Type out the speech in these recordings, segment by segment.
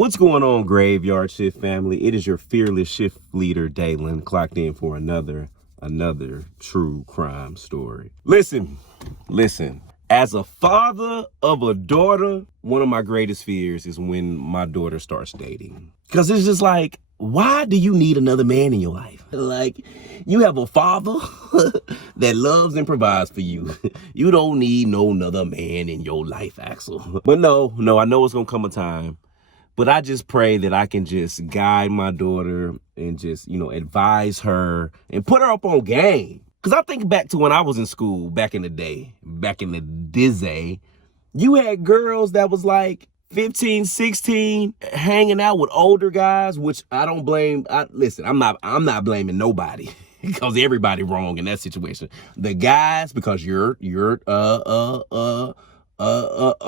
What's going on, Graveyard Shift family? It is your fearless shift leader, Dalen, clocked in for another true crime story. Listen. As a father of a daughter, one of my greatest fears is when my daughter starts dating. Because it's just like, why do you need another man in your life? Like, you have a father that loves and provides for you. You don't need no another man in your life, Axel. But no, I know it's gonna come a time. But I just pray that I can just guide my daughter and just, advise her and put her up on game. Because I think back to when I was in school back in the dizzy, you had girls that was like 15, 16, hanging out with older guys, which I don't blame. Listen, I'm not blaming nobody because everybody wrong in that situation. The guys, because you're a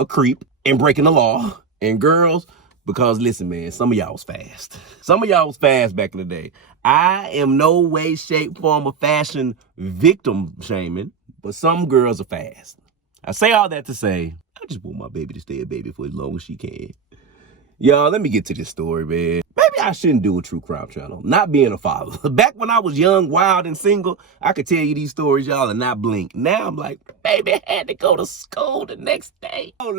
creep and breaking the law, and girls, because listen, man, some of y'all was fast. Some of y'all was fast back in the day. I am no way, shape, form, or fashion victim shaming, but some girls are fast. I say all that to say, I just want my baby to stay a baby for as long as she can. Y'all, let me get to this story, man. Maybe I shouldn't do a true crime channel, not being a father. Back when I was young, wild, and single, I could tell you these stories, y'all, and not blink. Now I'm like, baby, I had to go to school the next day. Oh,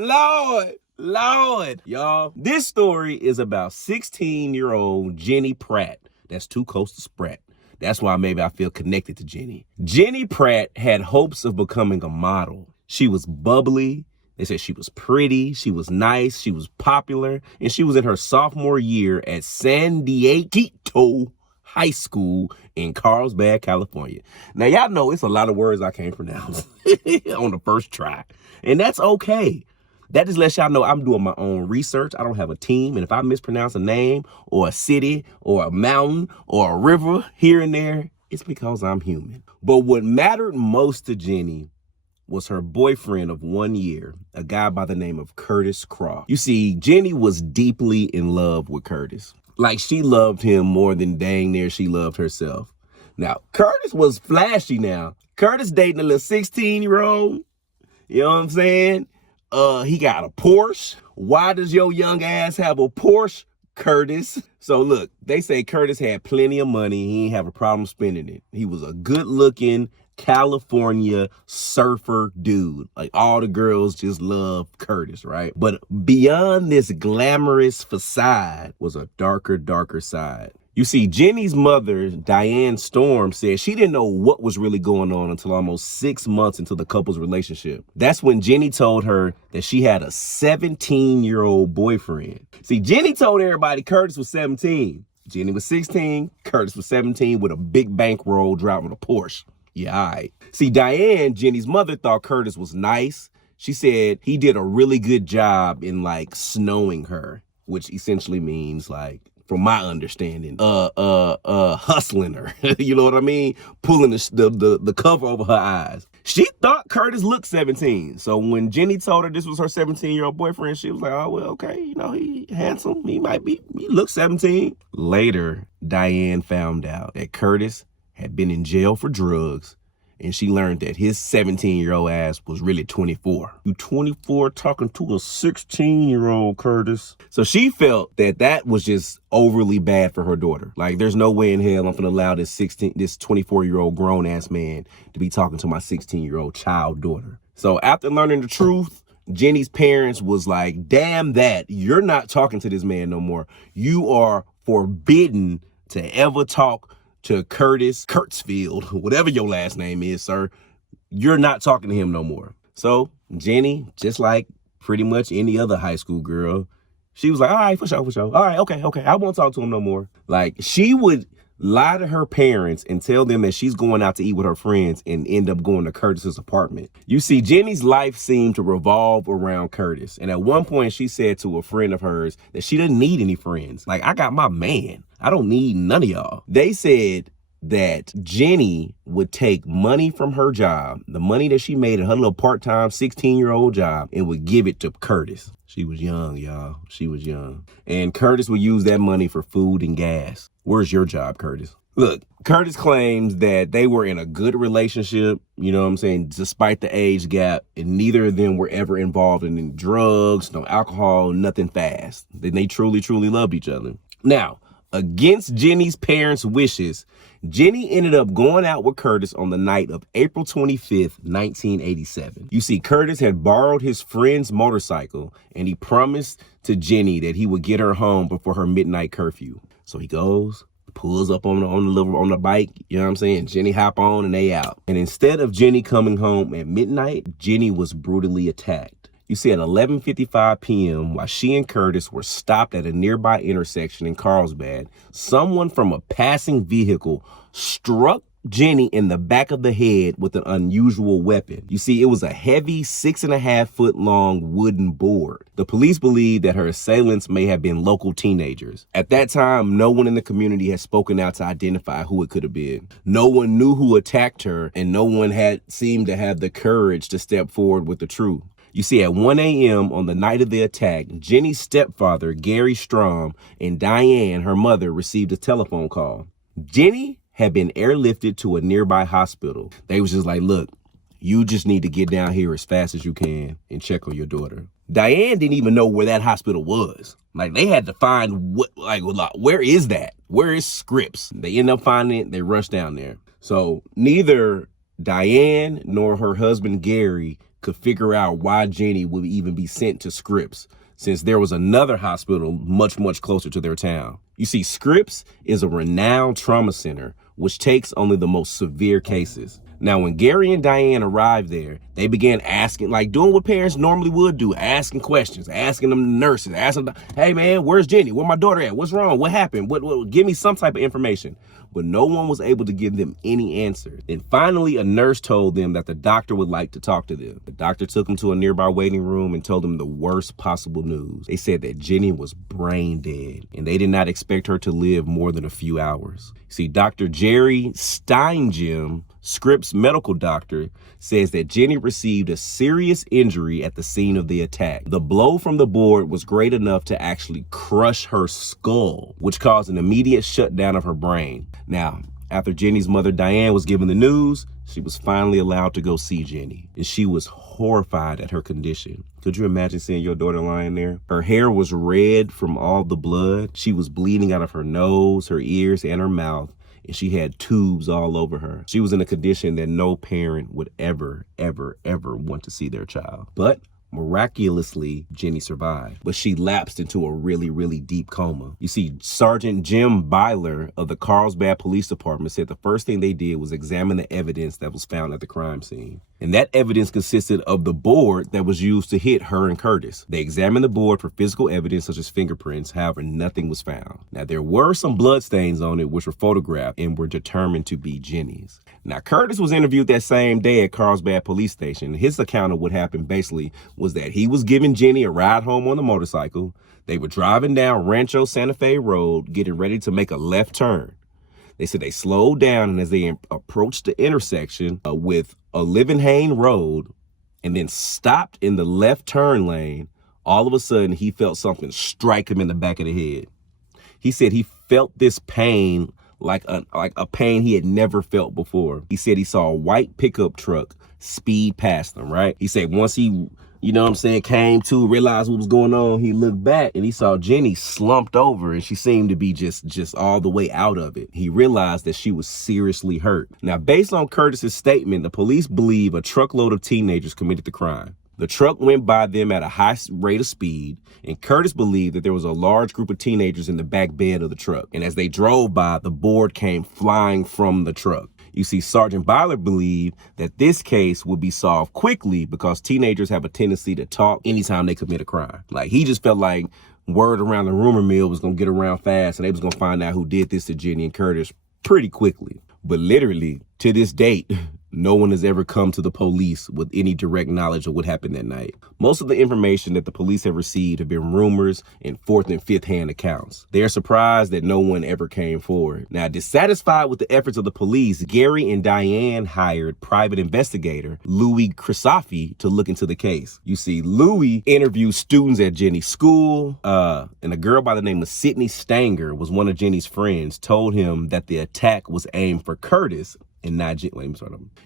Lord, y'all. This story is about 16-year-old Jenny Pratt. That's too close to Sprat. That's why maybe I feel connected to Jenny. Jenny Pratt had hopes of becoming a model. She was bubbly. They said she was pretty, she was nice, she was popular, and she was in her sophomore year at San Diego High School in Carlsbad, California. Now, y'all know it's a lot of words I can't pronounce on the first try, and that's okay. That just lets y'all know I'm doing my own research. I don't have a team, and if I mispronounce a name or a city or a mountain or a river here and there, it's because I'm human. But what mattered most to Jenny was her boyfriend of 1 year, a guy by the name of Curtis Croft. You see, Jenny was deeply in love with Curtis. Like, she loved him more than dang near she loved herself. Now, Curtis was flashy now. Curtis dating a little 16-year-old, you know what I'm saying? He got a Porsche. Why does your young ass have a Porsche, Curtis? So look, they say Curtis had plenty of money. He didn't have a problem spending it. He was a good-looking California surfer dude. Like, all the girls just love Curtis, right? But beyond this glamorous facade was a darker side. You see, Jenny's mother, Diane Storm, said she didn't know what was really going on until almost 6 months into the couple's relationship. That's when Jenny told her that she had a 17-year-old boyfriend. See, Jenny told everybody Curtis was 17. Jenny was 16, Curtis was 17 with a big bankroll driving a Porsche. Yeah, all right. See, Diane, Jenny's mother, thought Curtis was nice. She said he did a really good job in, like, snowing her, which essentially means, like, from my understanding, hustling her. You know what I mean? Pulling the cover over her eyes. She thought Curtis looked 17. So when Jenny told her this was her 17-year-old boyfriend, she was like, oh, well, okay, he handsome. He looks 17. Later, Diane found out that Curtis had been in jail for drugs, and she learned that his 17-year-old ass was really 24. You 24 talking to a 16-year-old, Curtis. So she felt that that was just overly bad for her daughter. Like, there's no way in hell I'm gonna allow this 24-year-old grown-ass man to be talking to my 16-year-old child daughter. So after learning the truth, Jenny's parents was like, damn that, you're not talking to this man no more. You are forbidden to ever talk to Curtis Kurtzfield, whatever your last name is, sir. You're not talking to him no more. So Jenny, just like pretty much any other high school girl, she was like, all right, for sure. All right, okay. I won't talk to him no more. Like, she would lie to her parents and tell them that she's going out to eat with her friends and end up going to Curtis's apartment. You see, Jenny's life seemed to revolve around Curtis. And at one point she said to a friend of hers that she didn't need any friends. Like, I got my man. I don't need none of y'all. They said that Jenny would take money from her job, the money that she made at her little part-time 16-year-old job, and would give it to Curtis. She was young, y'all. She was young. And Curtis would use that money for food and gas. Where's your job, Curtis? Look, Curtis claims that they were in a good relationship, you know what I'm saying, despite the age gap, and neither of them were ever involved in any drugs, no alcohol, nothing fast. Then they truly, truly loved each other. Now, against Jenny's parents' wishes, Jenny ended up going out with Curtis on the night of April 25th, 1987. You see, Curtis had borrowed his friend's motorcycle, and he promised to Jenny that he would get her home before her midnight curfew. So he goes, pulls up on the bike, you know what I'm saying? Jenny hop on and they out. And instead of Jenny coming home at midnight, Jenny was brutally attacked. You see, at 11:55 p.m., while she and Curtis were stopped at a nearby intersection in Carlsbad, someone from a passing vehicle struck Jenny in the back of the head with an unusual weapon. You see, it was a heavy 6.5-foot long wooden board. The police believe that her assailants may have been local teenagers. At that time, no one in the community had spoken out to identify who it could have been. No one knew who attacked her, and no one had seemed to have the courage to step forward with the truth. You see, at 1 a.m. on the night of the attack, Jenny's stepfather, Gary Strom, and Diane, her mother, received a telephone call. Jenny had been airlifted to a nearby hospital. They was just like, look, you just need to get down here as fast as you can and check on your daughter. Diane didn't even know where that hospital was. Like, they had to find where is that? Where is Scripps? They end up finding it. They rushed down there. So neither Diane nor her husband, Gary, could figure out why Jenny would even be sent to Scripps, since there was another hospital much, much closer to their town. You see, Scripps is a renowned trauma center, which takes only the most severe cases. Now, when Gary and Diane arrived there, they began asking, doing what parents normally would do, asking questions, asking them the nurses, asking them, hey man, where's Jenny? Where my daughter at? What's wrong? What happened? What give me some type of information. But no one was able to give them any answer. And finally, a nurse told them that the doctor would like to talk to them. The doctor took them to a nearby waiting room and told them the worst possible news. They said that Jenny was brain dead, and they did not expect her to live more than a few hours. See, Dr. Jerry Steingem, Scripps medical doctor, says that Jenny received a serious injury at the scene of the attack. The blow from the board was great enough to actually crush her skull, which caused an immediate shutdown of her brain. Now, after Jenny's mother, Diane, was given the news, she was finally allowed to go see Jenny, and she was horrified at her condition. Could you imagine seeing your daughter lying there? Her hair was red from all the blood. She was bleeding out of her nose, her ears, and her mouth, and she had tubes all over her. She was in a condition that no parent would ever, ever, ever want to see their child. But miraculously, Jenny survived, but she lapsed into a really, really deep coma. You see, Sergeant Jim Byler of the Carlsbad Police Department said the first thing they did was examine the evidence that was found at the crime scene. And that evidence consisted of the board that was used to hit her and Curtis. They examined the board for physical evidence such as fingerprints. However, nothing was found. Now, there were some bloodstains on it which were photographed and were determined to be Jenny's. Now, Curtis was interviewed that same day at Carlsbad Police Station. His account of what happened basically was that he was giving Jenny a ride home on the motorcycle. They were driving down Rancho Santa Fe Road, getting ready to make a left turn. They said they slowed down, and as they approached the intersection with Livenhain Road and then stopped in the left turn lane, all of a sudden he felt something strike him in the back of the head. He said he felt this pain like a pain he had never felt before. He said he saw a white pickup truck speed past him, right? He said once he, came to, realized what was going on, he looked back and he saw Jenny slumped over and she seemed to be just all the way out of it. He realized that she was seriously hurt. Now, based on Curtis's statement, the police believe a truckload of teenagers committed the crime. The truck went by them at a high rate of speed, and Curtis believed that there was a large group of teenagers in the back bed of the truck. And as they drove by, the board came flying from the truck. You see, Sergeant Byler believed that this case would be solved quickly because teenagers have a tendency to talk anytime they commit a crime. Like, he just felt like word around the rumor mill was going to get around fast, and they was going to find out who did this to Jenny and Curtis pretty quickly. But literally, to this date, no one has ever come to the police with any direct knowledge of what happened that night. Most of the information that the police have received have been rumors and fourth and fifth hand accounts. They are surprised that no one ever came forward. Now, dissatisfied with the efforts of the police, Gary and Diane hired private investigator Louis Crisafi to look into the case. You see, Louis interviewed students at Jenny's school, and a girl by the name of Sydney Stanger was one of Jenny's friends, told him that the attack was aimed for Curtis and not Jenny. Wait,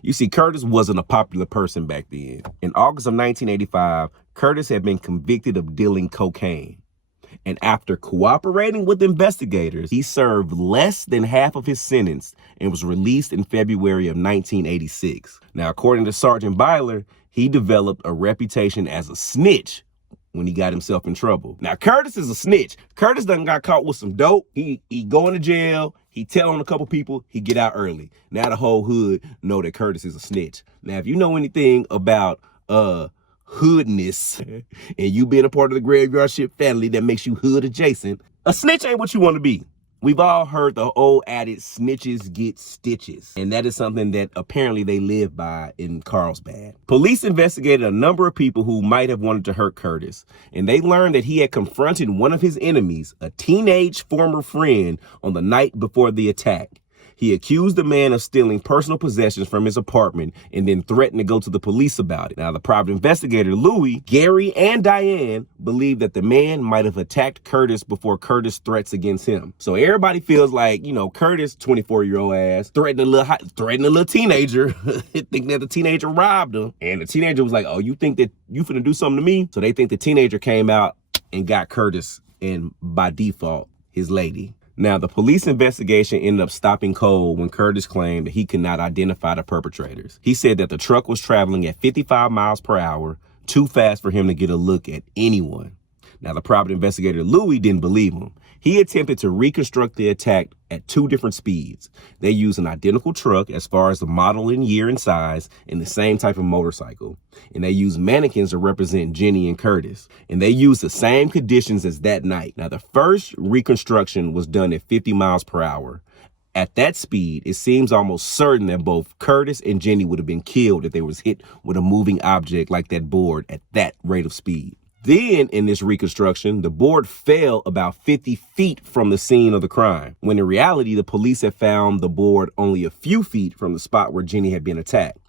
you see, Curtis wasn't a popular person back then. In August of 1985, Curtis had been convicted of dealing cocaine. And after cooperating with investigators, he served less than half of his sentence and was released in February of 1986. Now, according to Sergeant Byler, he developed a reputation as a snitch when he got himself in trouble. Now, Curtis is a snitch. Curtis done got caught with some dope. He go into jail. He tell on a couple people. He get out early. Now the whole hood know that Curtis is a snitch. Now, if you know anything about hoodness and you being a part of the Graveyard Ship family that makes you hood adjacent, a snitch ain't what you want to be. We've all heard the old adage, snitches get stitches. And that is something that apparently they live by in Carlsbad. Police investigated a number of people who might have wanted to hurt Curtis. And they learned that he had confronted one of his enemies, a teenage former friend, on the night before the attack. He accused the man of stealing personal possessions from his apartment and then threatened to go to the police about it. Now, the private investigator, Louis, Gary, and Diane believed that the man might have attacked Curtis before Curtis' threats against him. So everybody feels like, you know, Curtis, 24-year-old ass, threatened a little teenager, thinking that the teenager robbed him. And the teenager was like, oh, you think that you finna do something to me? So they think the teenager came out and got Curtis and, by default, his lady. Now, the police investigation ended up stopping cold when Curtis claimed that he could not identify the perpetrators. He said that the truck was traveling at 55 miles per hour, too fast for him to get a look at anyone. Now, the private investigator, Louis, didn't believe him. He attempted to reconstruct the attack at two different speeds. They used an identical truck as far as the model and year and size and the same type of motorcycle. And they used mannequins to represent Jenny and Curtis. And they used the same conditions as that night. Now, the first reconstruction was done at 50 miles per hour. At that speed, it seems almost certain that both Curtis and Jenny would have been killed if they was hit with a moving object like that board at that rate of speed. Then, in this reconstruction, the board fell about 50 feet from the scene of the crime, when in reality, the police had found the board only a few feet from the spot where Jenny had been attacked.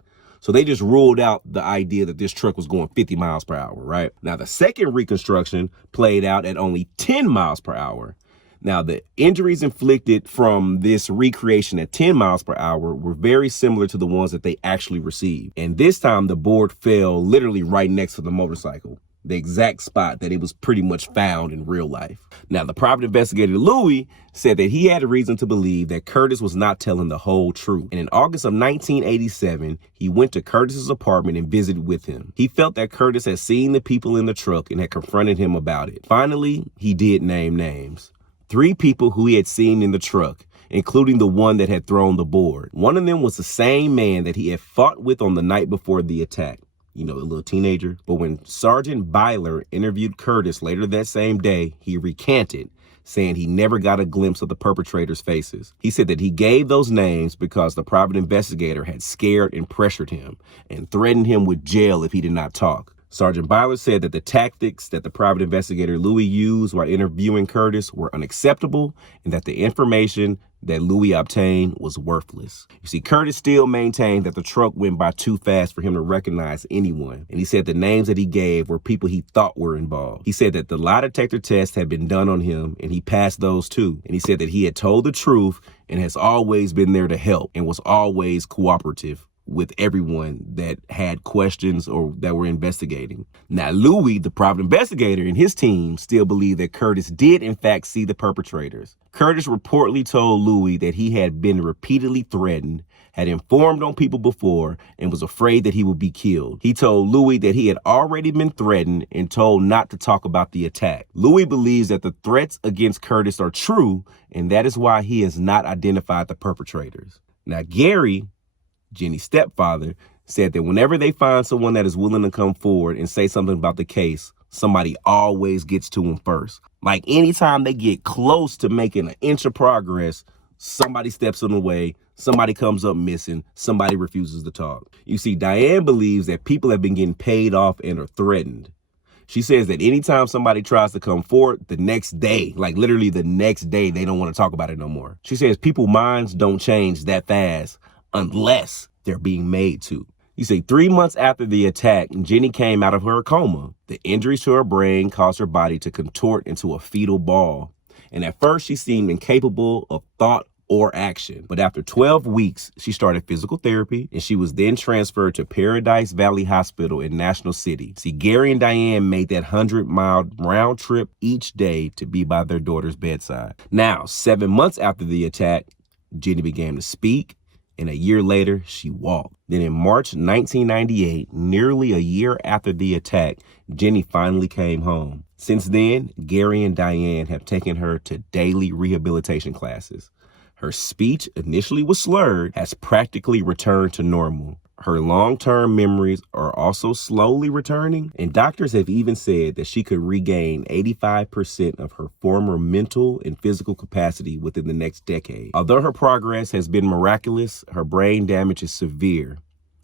So they just ruled out the idea that this truck was going 50 miles per hour, right? Now, the second reconstruction played out at only 10 miles per hour. Now, the injuries inflicted from this recreation at 10 miles per hour were very similar to the ones that they actually received. And this time, the board fell literally right next to the motorcycle, the exact spot that it was pretty much found in real life. Now, the private investigator, Louis, said that he had a reason to believe that Curtis was not telling the whole truth. And in August of 1987, he went to Curtis's apartment and visited with him. He felt that Curtis had seen the people in the truck and had confronted him about it. Finally, he did name names. 3 people who he had seen in the truck, including the one that had thrown the board. One of them was the same man that he had fought with on the night before the attack. You know, a little teenager. But when Sergeant Byler interviewed Curtis later that same day, he recanted, saying he never got a glimpse of the perpetrators' faces. He said that he gave those names because the private investigator had scared and pressured him and threatened him with jail if he did not talk. Sergeant Byler said that the tactics that the private investigator Louis used while interviewing Curtis were unacceptable and that the information that Louis obtained was worthless. You see, Curtis still maintained that the truck went by too fast for him to recognize anyone. And he said the names that he gave were people he thought were involved. He said that the lie detector test had been done on him and he passed those too. And he said that he had told the truth and has always been there to help and was always cooperative with everyone that had questions or that were investigating. Now, Louis, the private investigator, and his team still believe that Curtis did in fact see the perpetrators. Curtis reportedly told Louis that he had been repeatedly threatened, had informed on people before, and was afraid that he would be killed. He told Louis that he had already been threatened and told not to talk about the attack. Louis believes that the threats against Curtis are true, and that is why he has not identified the perpetrators. Now, Gary, Jenny's stepfather, said that whenever they find someone that is willing to come forward and say something about the case, somebody always gets to him first. Like anytime they get close to making an inch of progress, somebody steps in the way, somebody comes up missing, somebody refuses to talk. You see, Diane believes that people have been getting paid off and are threatened. She says that anytime somebody tries to come forward, the next day, like literally the next day, they don't want to talk about it no more. She says people's minds don't change that fast unless they're being made to. You see, 3 months after the attack, Jenny came out of her coma. The injuries to her brain caused her body to contort into a fetal ball. And at first, she seemed incapable of thought or action. But after 12 weeks, she started physical therapy, and she was then transferred to Paradise Valley Hospital in National City. See, Gary and Diane made that 100-mile round trip each day to be by their daughter's bedside. Now, 7 months after the attack, Jenny began to speak, and a year later, she walked. Then in March 1998, nearly a year after the attack, Jenny finally came home. Since then, Gary and Diane have taken her to daily rehabilitation classes. Her speech, initially was slurred, has practically returned to normal. Her long-term memories are also slowly returning, and doctors have even said that she could regain 85% of her former mental and physical capacity within the next decade. Although her progress has been miraculous, her brain damage is severe,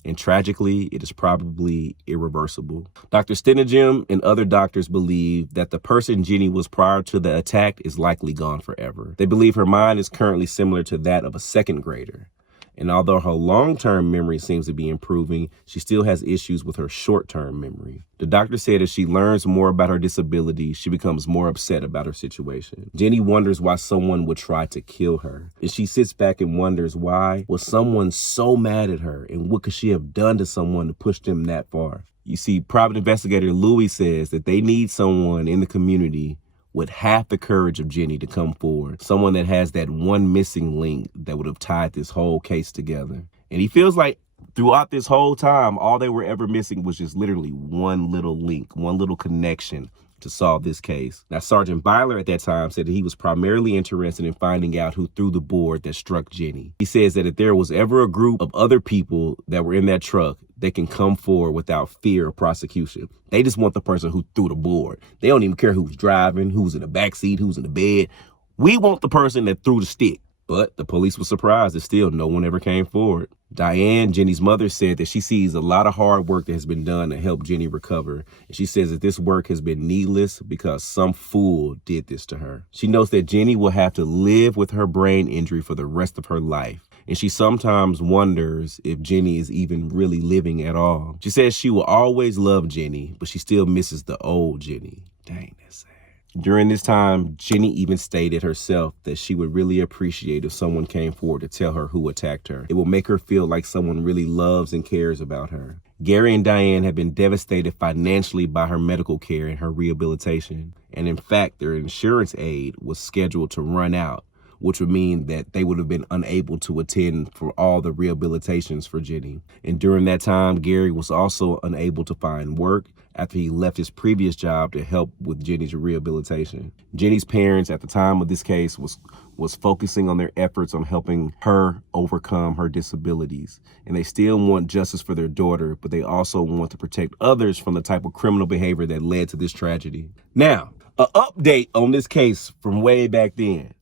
and tragically, it is probably irreversible. Dr. Stenegem and other doctors believe that the person Jenny was prior to the attack is likely gone forever. They believe her mind is currently similar to that of a second grader. And although her long-term memory seems to be improving, she still has issues with her short-term memory. The doctor said as she learns more about her disability, she becomes more upset about her situation. Jenny wonders why someone would try to kill her. And she sits back and wonders why was someone so mad at her, and what could she have done to someone to push them that far? You see, private investigator Louis says that they need someone in the community with half the courage of Jenny to come forward. Someone that has that one missing link that would have tied this whole case together. And he feels like throughout this whole time, all they were ever missing was just literally one little link, one little connection to solve this case. Now, Sergeant Byler at that time said that he was primarily interested in finding out who threw the board that struck Jenny. He says that if there was ever a group of other people that were in that truck, they can come forward without fear of prosecution. They just want the person who threw the board. They don't even care who's driving, who's in the back seat, who's in the bed. We want the person that threw the stick. But the police were surprised that still no one ever came forward. Diane, Jenny's mother, said that she sees a lot of hard work that has been done to help Jenny recover. And she says that this work has been needless because some fool did this to her. She notes that Jenny will have to live with her brain injury for the rest of her life. And she sometimes wonders if Jenny is even really living at all. She says she will always love Jenny, but she still misses the old Jenny. Dang, that's sad. During this time, Jenny even stated herself that she would really appreciate if someone came forward to tell her who attacked her. It will make her feel like someone really loves and cares about her. Gary and Diane have been devastated financially by her medical care and her rehabilitation. And in fact, their insurance aid was scheduled to run out, which would mean that they would have been unable to attend for all the rehabilitations for Jenny. And during that time, Gary was also unable to find work after he left his previous job to help with Jenny's rehabilitation. Jenny's parents at the time of this case was focusing on their efforts on helping her overcome her disabilities. And they still want justice for their daughter, but they also want to protect others from the type of criminal behavior that led to this tragedy. Now, an update on this case from way back then.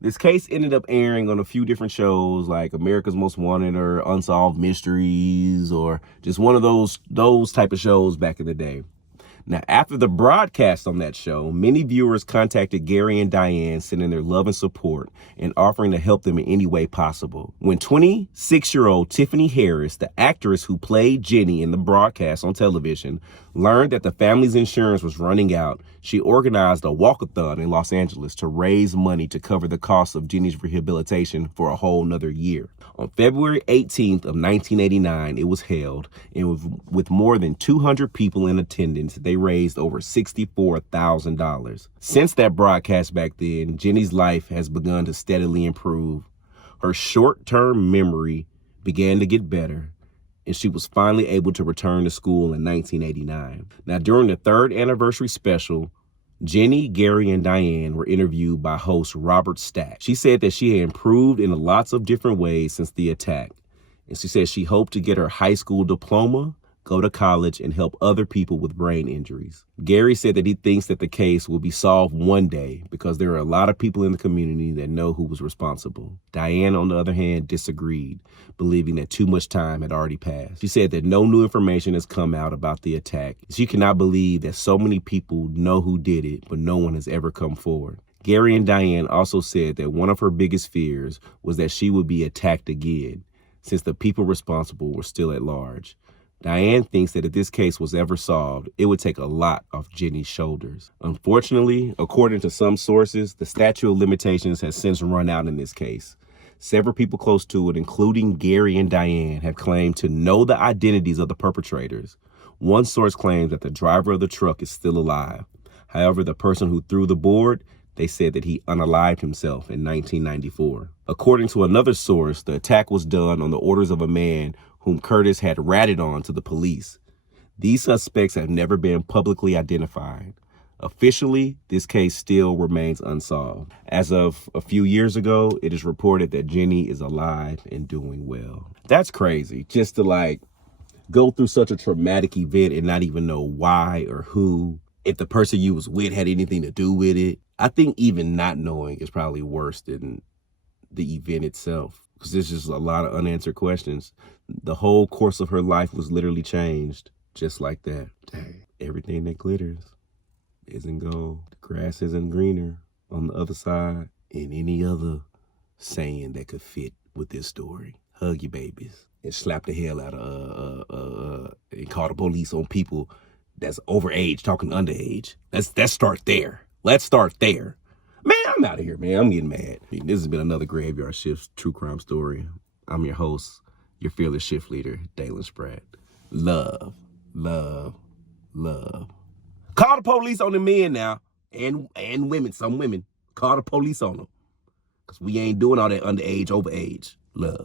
This case ended up airing on a few different shows like America's Most Wanted or Unsolved Mysteries or just one of those type of shows back in the day. Now, after the broadcast on that show, many viewers contacted Gary and Diane, sending their love and support and offering to help them in any way possible. When 26-year-old Tiffany Harris, the actress who played Jenny in the broadcast on television, learned that the family's insurance was running out, she organized a walkathon in Los Angeles to raise money to cover the cost of Jenny's rehabilitation for a whole nother year. On February 18th of 1989, it was held, and with more than 200 people in attendance, they raised over $64,000. Since that broadcast back then, Jenny's life has begun to steadily improve. Her short-term memory began to get better, and she was finally able to return to school in 1989. Now, during the 3rd anniversary special, Jenny, Gary, and Diane were interviewed by host Robert Stack. She said that she had improved in lots of different ways since the attack. And she said she hoped to get her high school diploma, go to college, and help other people with brain injuries. Gary said that he thinks that the case will be solved one day because there are a lot of people in the community that know who was responsible. Diane, on the other hand, disagreed, believing that too much time had already passed. She said that no new information has come out about the attack. She cannot believe that so many people know who did it, but no one has ever come forward. Gary and Diane also said that one of her biggest fears was that she would be attacked again, since the people responsible were still at large. Diane thinks that if this case was ever solved, it would take a lot off Jenny's shoulders. Unfortunately, according to some sources, the statute of limitations has since run out in this case. Several people close to it, including Gary and Diane, have claimed to know the identities of the perpetrators. One source claims that the driver of the truck is still alive. However, the person who threw the board, they said that he unalived himself in 1994. According to another source, the attack was done on the orders of a man whom Curtis had ratted on to the police. These suspects have never been publicly identified. Officially, this case still remains unsolved. As of a few years ago, it is reported that Jenny is alive and doing well. That's crazy, just to go through such a traumatic event and not even know why or who, if the person you was with had anything to do with it. I think even not knowing is probably worse than the event itself, because there's just a lot of unanswered questions. The whole course of her life was literally changed just like that. Dang. Everything that glitters isn't gold. The grass isn't greener on the other side. And any other saying that could fit with this story. Hug your babies and slap the hell out of and call the police on people that's overage talking underage. Let's start there. Let's start there. Man, I'm out of here, man. I'm getting mad. This has been another Graveyard Shift true crime story. I'm your host, your fearless shift leader, Dalen Pratt. Love, love, love. Call the police on the men now, and women, some women. Call the police on them, because we ain't doing all that underage, overage. Love.